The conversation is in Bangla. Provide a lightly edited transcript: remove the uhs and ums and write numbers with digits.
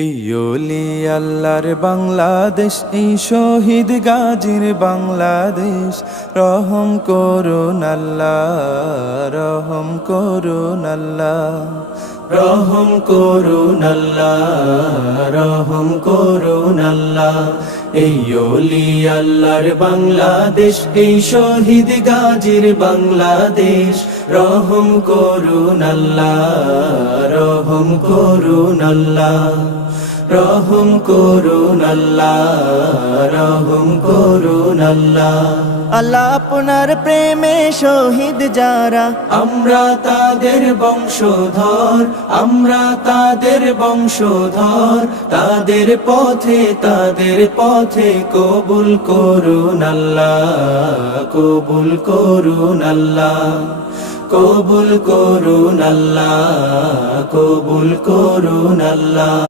এই ওলি আল্লাহর বাংলাদেশ, এই শহীদ গাজীর বাংলাদেশ। রহম করুন আল্লাহ, রহম করুন আল্লাহ, রহম করুন আল্লাহ, রহম করুন আল্লাহ। এই ওলি আল্লাহর বাংলাদেশ, এই শহীদ গাজীর বাংলাদেশ। রহম করুন আল্লাহ, রহম করুন আল্লাহ, রহম করুন আল্লাহ, রহম করুন আল্লাহ। আল্লাহ আপনার প্রেমে শহীদ যারা, আমরা তাদের বংশধর, আমরা তাদের বংশধর। তাদের পথে কবুল করুন আল্লাহ, কবুল করুন আল্লাহ, কবুল করুন আল্লাহ, কবুল করুন আল্লাহ।